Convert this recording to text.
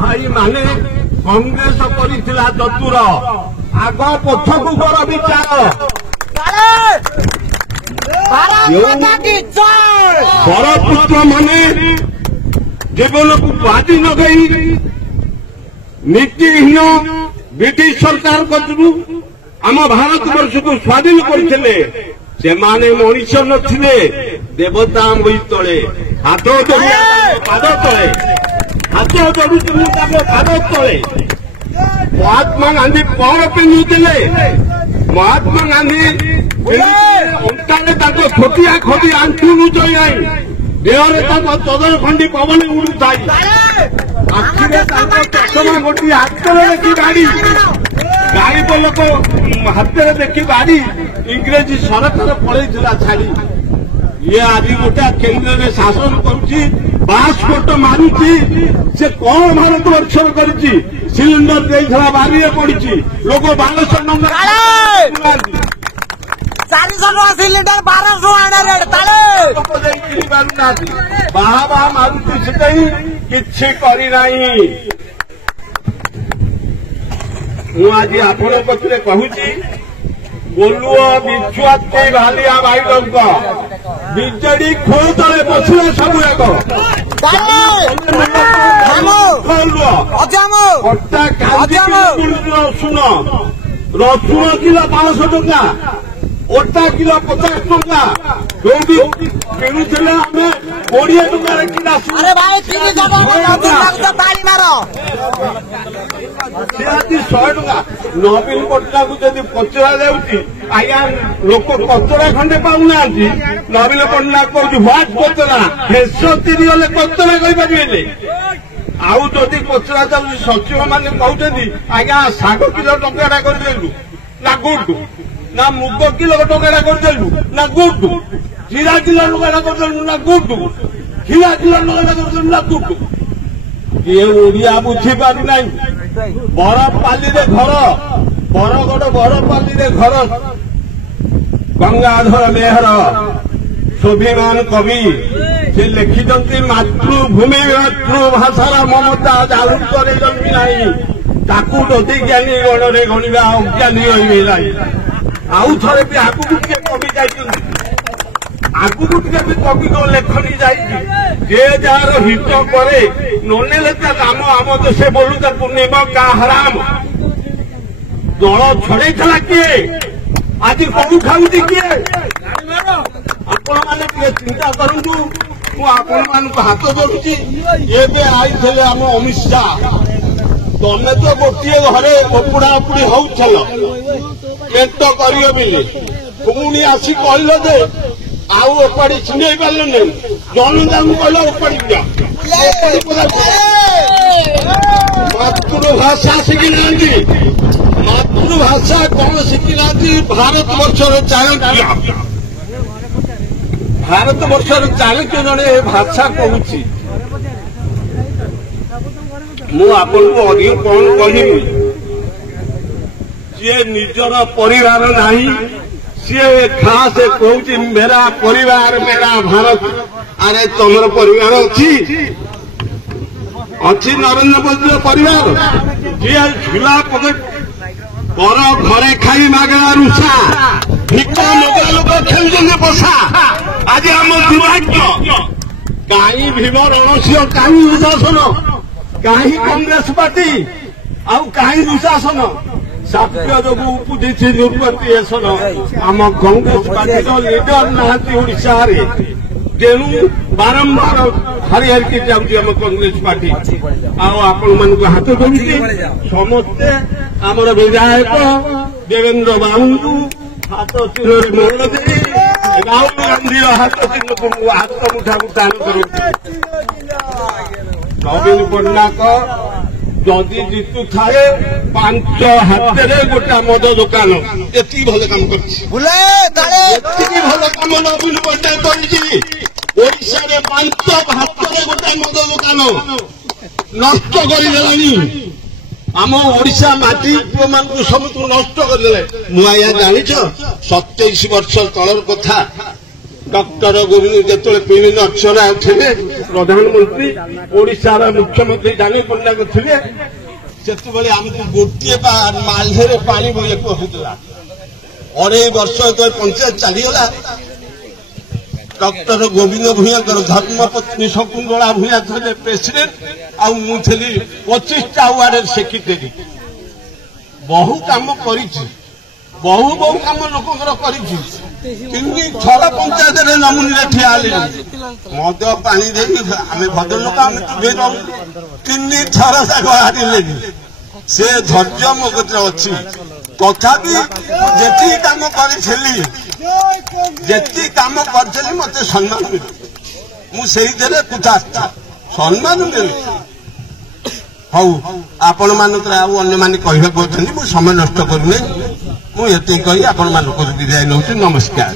भाई माने कांग्रेस करिथिला चतुर आग पछकु कर विचार बरपुत्र माने जीवन को बाजी न गई नीतिहीन ब्रिटिश सरकार कतरू आम भारत वर्ष को स्वाधीन करथिले से माने मनीष नथिले देवता होई तले हाथ जोड़ी पाद तले हाथ जोड़ी पाद तले महात्मा गांधी कौन पिंधुले महात्मा गांधी अंतारे छोटिया खोटी आंठू नुचाई आई देहरे चदर खंडी पवन उड़ुता आखिरे चषमा गोटी हाथ देखी गाड़ी गाड़ी तो लोक हाथ देखी गाड़ी इंग्रेजी सरकार पलैला छाड़ी ये आज गोटे केन्द्र में शासन करुच्ची पासपोर्ट मारुची से कौन भारत वर्ष कर सिलिंडर देला बारी पड़ी लोक 1200 नंबर 400 सिलिंडर 1200 आने रेट बाहा बाहा मारुची से किसी करना आज आपण पक्षे कहूची बोलुआ बिछुआती भालिया भाई बीजेडी खोल तले बसला सब रसुण रसुण किलो 500 टंका ओटा किलो 50 टंका जो किणुले आम 20 टंका किना आज 100 टंका नवीन पट्टनायक जदि पचरा जाऊँगी आज्ञा लोक पचरा खंडे पाऊना नवीन पट्टनायक कहूँ ह्वाट पचरा हेस तीन गले पचरा कहींपारे आउ जदि पचरा जाऊँगी सचिव मैंने कहते आज्ञा शाग किलो टंका करदेलु ना गुड ना मुग किलो टंका करदेलु ना गुड जीरा किलो टंका करदेलु ना गुड खीरा किलो टंका करदेलु ना गुड ये ओडिया बुझी पारि ना बरपाली घर बरगड़ बरपाली घर गंगाधर मेहर स्वाभिमान कवि से लिखिं मातृभूमि मातृभाषार ममता जालुकरे जन्मी ना जदि ज्ञानी गण में गणवा अज्ञानी रही आउ थे भी आगू कवि जाइए आगू भी कवि लेखनी जाए जार हित करे ननेले नाम आम देश बोलू पूर्णिम का हराम दल छड़े किए आज कौ खाऊ किए आपण मैंने चिंता करूँ आपण हाथ जोड़ुची ये आई आम अमित शाह तमें तो गोटे घरे कपुड़ा उपुड़ी होल पेट कर पुणी आसी कहल जे आउ ओपाड़ी छिड़े पारे नहीं जनता को कहल ओपाड़ी मातृभाषा शिखिना मातृभाषा कौन शिखिना भारत वर्षर चाणक्य भारत वर्षर चाणक्य जड़े भाषा कहूँ मुझे कौन कहमी सी निजर परिवार नहीं सी खास कहूँ मेरा परिवार मेरा भारत अरे तुम परिवार अच्छी नरेंद्र मोदी परिवार जी झूला पके पर घरे खाई मागेला रुषा भिक मगा लोक खेल बसा आज आम दुर्भाग्य कहीं भीम रणसीय कहीं दुशासन कहीं कांग्रेस पार्टी आउ कहीं दुशासन साप्य जो उपदी दुर्गतिशन आम कांग्रेस पार्टी लीडर नहांती ओडिशा तेणु बारंबार हारी हारिकी जाऊँगी आम कांग्रेस पार्टी आपण मान हाथ जोड़ी समस्ते आमर विधायक देवेंद्र बाबू हाथ चिन्ह मोड़ दे राहुल गांधी हाथ चिन्ह को हाथ मुठा दान करूँ नवीन पट्टनायक जदि जीतु थाए 5 हाथ गोटा मद दुकान एति भल काम भल काम नवीन पट्टनायक ओडिशा 5 हाथ गोटा मद दुकान नष्ट कर आम ओडिशा माटी पुओ मान सब नष्ट करदे मुआ जानी 27 वर्ष तलर कथा डॉक्टर गोविंद जो पिंड अर्चना उठे प्रधानमंत्री ओडिशार मुख्यमंत्री जानी पट्टनायक थे से आमको गोटे माल्हे पानी बोले कहला 2.5 वर्ष तो पंचायत चलीगला डॉक्टर गोविंद भूया धर्मपत्नी शकुंतला भूया थे प्रेसिडेंट आउली 25टा वार्ड सेक्रेटरी बहु काम कर बहु काम लोक छड़ा पंचायत नमुना ठिया मद पा आम भद्र लोक आम तीन थर हारे से धैर्य मो कते अच्छी तथापि जी काम करी काम करी मत सम्मान मिले मुझे कृतार्थ सम्मान मिले हऊ आपण मानक अन्य कह समय नष्ट करूनी मुझे कही आपण मानक विदाय नौ नमस्कार।